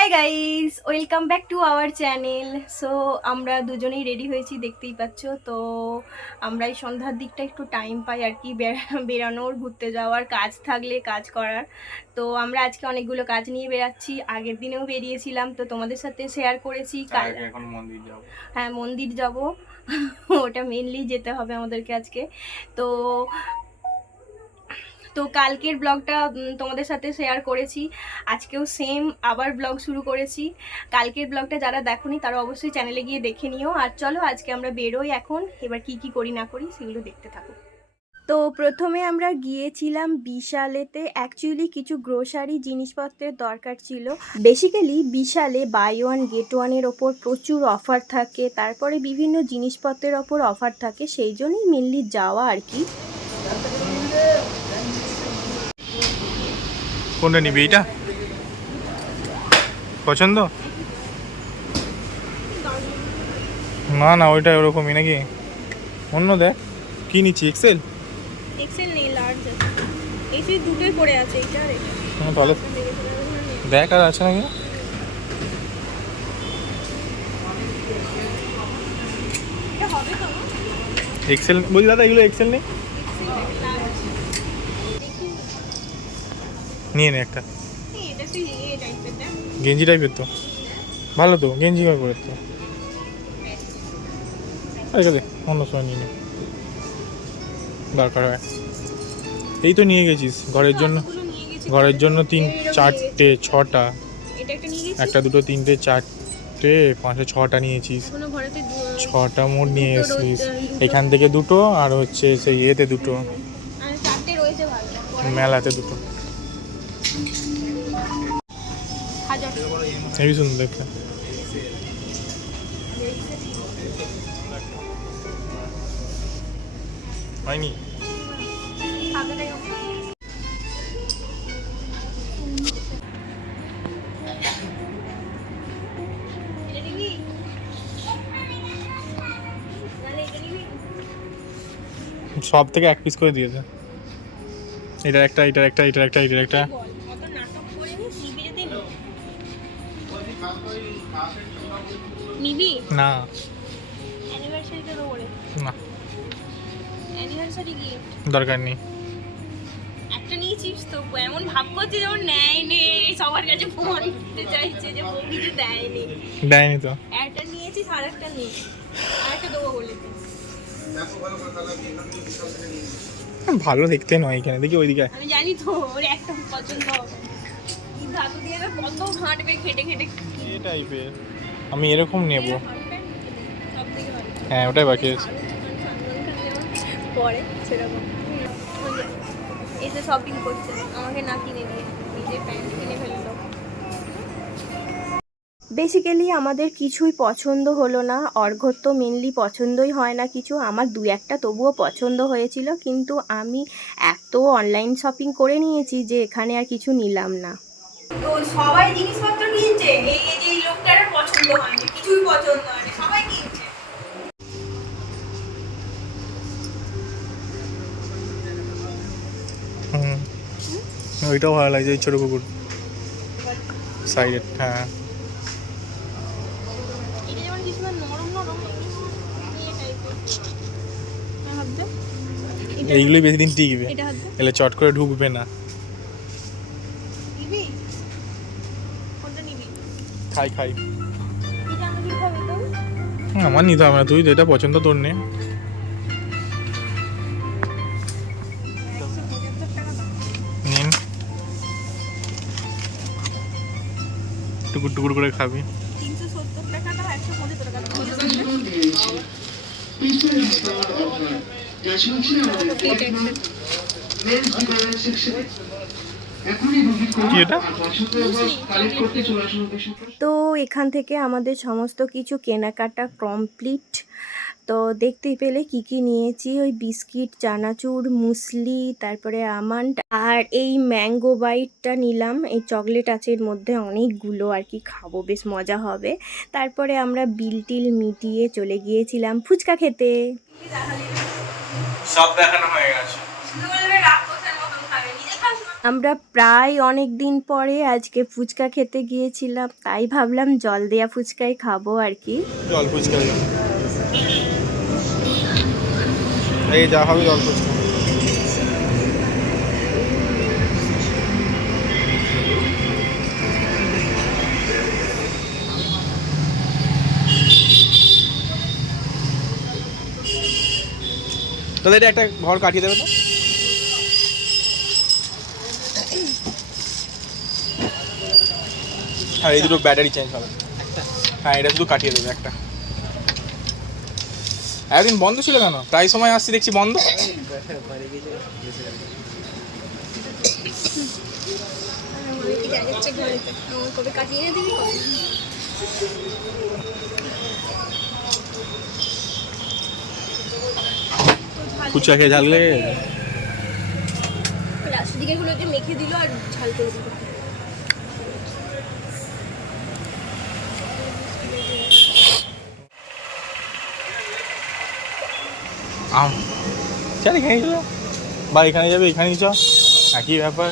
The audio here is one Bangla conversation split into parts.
Hi guys, welcome back to our channel. So আমরা দুজনেই রেডি হয়েছি, দেখতেই পাচ্ছ। তো আমরা এই সন্ধ্যার দিকটা একটু টাইম পাই আর কি, বেরানোর, ঘুরতে যাওয়ার, কাজ থাকলে কাজ করার। তো আমরা আজকে অনেকগুলো কাজ নিয়ে বেরাচ্ছি, আগের দিনেও বেরিয়েছিলাম, তো তোমাদের সাথে শেয়ার করেছি। এখন মন্দির যাব। হ্যাঁ, মন্দির যাব। ওটা মেনলি যেতে হবে আমাদেরকে আজকে। তো তো কালকের ব্লগটা তোমাদের সাথে শেয়ার করেছি, আজকেও সেম আবার ব্লগ শুরু করেছি। কালকের ব্লগটা যারা দেখোনি তারা অবশ্যই চ্যানেলে গিয়ে দেখে নিও। আর চলো আজকে আমরা বেরোই এখন, এবার কি কি করি না করি সেগুলো দেখতে থাকো। তো প্রথমে আমরা গিয়েছিলাম বিশালেতে, অ্যাকচুয়ালি কিছু গ্রোসারি জিনিসপত্রের দরকার ছিল। বেসিক্যালি বিশালে বাই ওয়ান গেট ওয়ানের ওপর প্রচুর অফার থাকে, তারপরে বিভিন্ন জিনিসপত্রের ওপর অফার থাকে, সেই জন্যই মেনলি যাওয়া আর কি। কোনটা নিবি? এইটা পছন্দ? না না, ওইটা ওরকমই নাকি? অন্য দেখ, কি নিচ্ছি? এক্সেল? এক্সেল নেই, লার্জ আছে। এই সেই দুটোই পড়ে আছে, এইটা আর এটা। হ্যাঁ তাহলে দেখ আর আছে নাকি। এটা হবে তো? এক্সেল বলছি দাদা, এগুলো এক্সেল নেই? নিয়ে নে একটা। এটা সেই এ টাইপের না? গেঞ্জি টাইপের তো ভালো, তো গেঞ্জি করে তো। আরে দে, অন্য সময় নিয়ে নে, দরকার হয়। এই তো নিয়ে গেছিস ঘরের জন্য, ঘরের জন্য তিন চারটে ছটা, এটা একটা নিয়ে গেছি। একটা দুটো তিনটে চারটে পাঁচটা ছটা নিয়েছিস। এখনো ঘরেতে ছটা মোট নিয়ে দুটো এসছিস। দুটো এখান থেকে দুটো আর হচ্ছে সেই ইয়েতে দুটো, আর চারটে রয়েছে, ভালো মেলাতে দুটো। হাজার। হেবি সুন্দর দেখতে। হয়নি? সব থেকে এক পিস করে দিয়েছে। এটার একটা, এটার একটা, এটার একটা, এটার একটা। নিবি না অ্যানিভার্সারিতে দেবো রে। না, অ্যানিভার্সারি গিফট দরকার নেই। একটা নিয়েছিস তো, এমন ভাব করছে যেমন নেয়নি, সবার কাছে ফোন করতে চাইছে যে বউ কিছু দেয়নি। দেয়নি তো। একটা নিয়েছিস আর একটা নেই, আর একটা দেবো বলেছিস। ভালো দেখতে নয়, এখানে দেখি ওইদিকে। আমি জানি তো ওর একটা পছন্দ হবে, কিন্তু হাতু দিয়ে না কত ঘাঁটবে খেটে খেটে। এই টাইপের আমি এরকম নেব। সব থেকে ভালো হ্যাঁ ওটাই বাকি আছে। পরে সেরকম এসে শপিং করছে, আমাকে না কিনে দিয়ে নিজের প্যান্ট কিনে ফেললো। বেসিক্যালি আমাদের কিছুই পছন্দ হলো না, অর্ঘ্য তো মেনলি পছন্দই হয় না কিছু, আমার দু একটা তবুও পছন্দ হয়েছিল, কিন্তু আমি এত অনলাইন শপিং করে নিয়েছি যে এখানে আর কিছু নিলাম না। তো সবাই জিনিসপত্র কিনছে, এই যে এই লোকটার পছন্দ হয়নি, কিছুই পছন্দ হয়নি, সবাই কিনছে। হুম, ওইটাও ভালো লাগছে, এই ছোটো কুকুর সাইডের। হ্যাঁ এটা যেমন কিছুটা নরম নরম ইয়ে টাইপের, ভাবতে এইগুলোই বেশি দিন টিকবে, এটা হাতে এলে চট করে ঢুকবে না। নিবি, কোনটা নিবি? খাই খাই। এটা আমি কি খাবে তো? আমার নিতে হবে না, তুই তো এটা পছন্দ তোর নে। 175 টাকা দাম। নিন, টুকুর টুকুর করে খাবি। 370 টাকা দাও, 175 টাকা দাও। কি এটা? তো এখান থেকে আমাদের সমস্ত কিছু কেনাকাটা কমপ্লিট। তো দেখতেই পেলে কি কি নিয়েছি, ওই বিস্কিট, চানাচুর, মুসলি, তারপরে আমন্ড, আর এই ম্যাঙ্গো বাইটটা নিলাম, এই চকলেট আছে এর মধ্যে অনেকগুলো আর কি, খাবো, বেশ মজা হবে। তারপরে আমরা বিল টিল মিটিয়ে চলে গিয়েছিলাম ফুচকা খেতে। সব দেখানো হয়ে গেছে। রাক্ষসের মতন খাবে, নিজে খাস না। আমরা প্রায় অনেক দিন পরে আজকে ফুচকা খেতে গিয়েছিলাম, তাই ভাবলাম জল দেয়া ফুচকাই খাবো আর কি। জল ফুচকা, এই যা হবে জল ফুচকা। তাহলে এটা একটা ঘর কাটিয়ে দেবে তো। আর এই দুটো ব্যাটারি চেঞ্জ হবে। হ্যাঁ, এটা শুধু কাটিয়ে দেবে একটা। একদিন বন্ধ ছিল কেন? প্রায় সময় আসছি দেখছি বন্ধ। ফুচকা খেয়ে ঝাল লেগে গেছে। লাস্টের দিকে গুলোকে মেখে দিল আর ঝাল করে দিল। চল এখানে চল, বা এখানে যাবে এখানেই চ, একই ব্যাপার।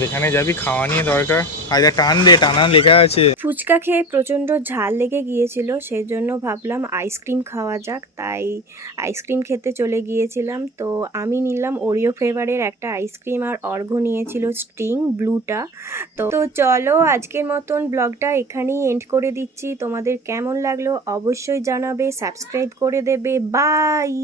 যেখানে যাবি খাওয়া নিয়ে দরকার। আরে টান দে, টানা লেখা আছে। ফুচকা খেয়ে প্রচণ্ড ঝাল লেগে গিয়েছিল, সেই জন্য ভাবলাম আইসক্রিম খাওয়া যাক, তাই আইসক্রিম খেতে চলে গিয়েছিলাম। তো আমি নিলাম ওরিও ফ্লেভারের একটা আইসক্রিম, আর অর্ঘ্য নিয়েছিল স্ট্রিং ব্লুটা। তো তো চলো আজকের মতন ব্লগটা এখানেই এন্ড করে দিচ্ছি। তোমাদের কেমন লাগলো অবশ্যই জানাবে, সাবস্ক্রাইব করে দেবে। বাই।